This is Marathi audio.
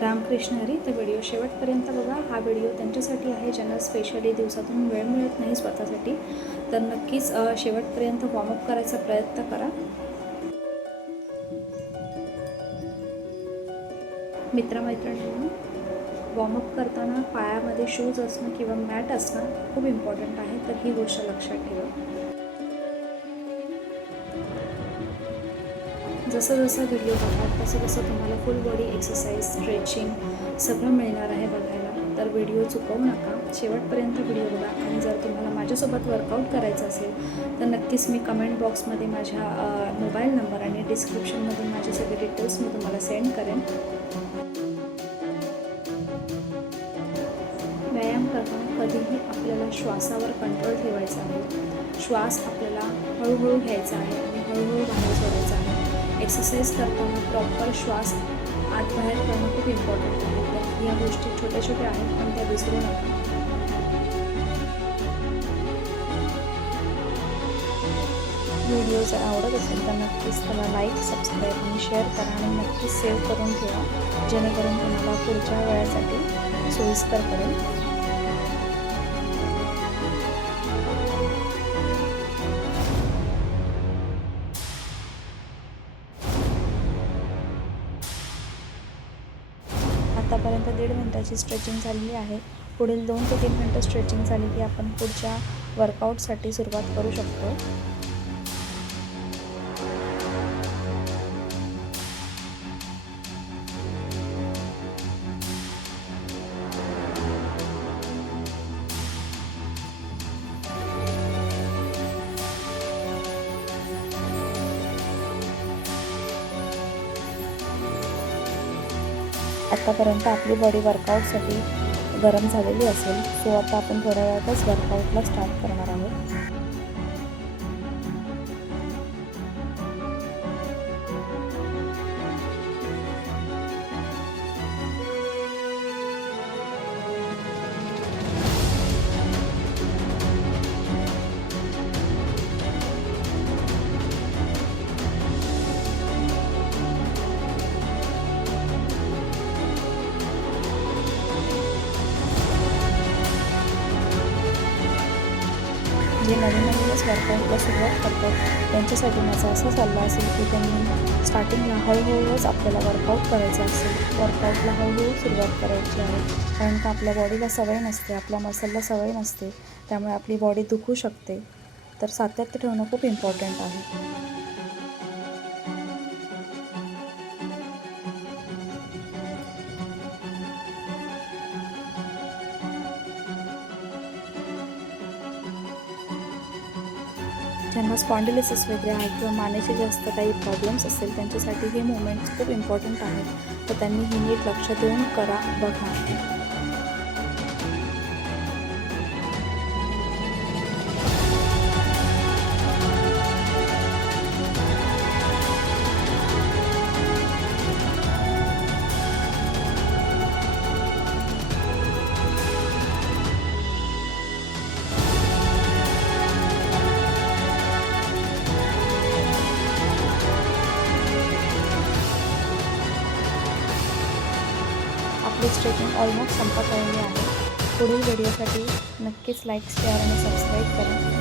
रामकृष्ण हरी. तर व्हिडिओ शेवटपर्यंत बघा. हा व्हिडिओ त्यांच्यासाठी आहे ज्यांना स्पेशली दिवसातून वेळ मिळत नाही स्वतःसाठी. तर नक्कीच शेवटपर्यंत वॉर्मअप करायचा प्रयत्न करा. मित्रमैत्रिणींनो, वॉर्मअप करताना पायामध्ये शूज असणं किंवा मॅट असणं खूप इम्पॉर्टंट आहे. तर ही गोष्ट लक्षात ठेवा. जसं जसं व्हिडिओ बघा तसं तसं तुम्हाला फुल बॉडी एक्सरसाइज, स्ट्रेचिंग सगळं मिळणार आहे बघायला. तर व्हिडिओ चुकवू नका, शेवटपर्यंत व्हिडिओ बघा. आणि जर तुम्हाला माझ्यासोबत वर्कआउट करायचं असेल तर नक्कीच मी कमेंट बॉक्समध्ये माझ्या मोबाईल नंबर आणि डिस्क्रिप्शनमध्ये माझे सगळे डिटेल्स मी तुम्हाला सेंड करेन. व्यायाम करताना कधीही आपल्याला श्वासावर कंट्रोल ठेवायचा आहे. श्वास आपल्याला हळूहळू घ्यायचा आहे आणि हळूहळू बाहेर सोडायचा आहे. एक्सरसाइज करताना प्रॉपर श्वास आत बाहेर करणं खूप इम्पॉर्टंट आहे. तर या गोष्टी छोट्या छोट्या आहेत पण त्या विसरू नका. व्हिडिओ जर आवडत असेल तर नक्कीच त्याला लाईक, सबस्क्राईब आणि शेअर करा आणि नक्कीच सेव्ह करून ठेवा, जेणेकरून तुम्हाला पुढच्या वेळेसाठी सोयीस्कर पडेल. आतापर्यंत 1.5 मिनटाची स्ट्रेचिंग झालेली आहे. पुढील 2 ते 3 मिनटं स्ट्रेचिंग झाली की आपण पुढच्या वर्कआउटसाठी सुरुवात करू शकतो. आतापर्यंत आपली बॉडी वर्कआउटसाठी गरम झालेली असेल. सो आता आपण थोड्या वेळातच वर्कआउटला स्टार्ट करणार आहोत. जे नवीनच वर्कआउटला सुरुवात करतात त्यांच्यासाठी माझा असा सल्ला असेल की त्यांनी स्टार्टिंगला हळूहळूच आपल्याला वर्कआउट करायचं असेल. वर्कआउटला हळूहळू सुरुवात करायची आहे, कारण का आपल्या बॉडीला सवय नसते, आपल्या मसलला सवय नसते, त्यामुळे आपली बॉडी दुखू शकते. तर सातत्य ठेवणं खूप इम्पॉर्टंट आहे. ज्यांना स्पॉन्डिलिसिस वगैरे आहे किंवा मानेचे जास्त काही प्रॉब्लेम्स असेल त्यांच्यासाठी हे मुवमेंट्स खूप इम्पॉर्टंट आहेत. तर त्यांनी ही नीट लक्ष देऊन करा, बघा. आपली स्ट्रेचिंग ऑलमोस्ट संपत आलेली आहे. पुढील व्हिडिओसाठी नक्कीच लाईक, शेअर आणि सबस्क्राईब करा.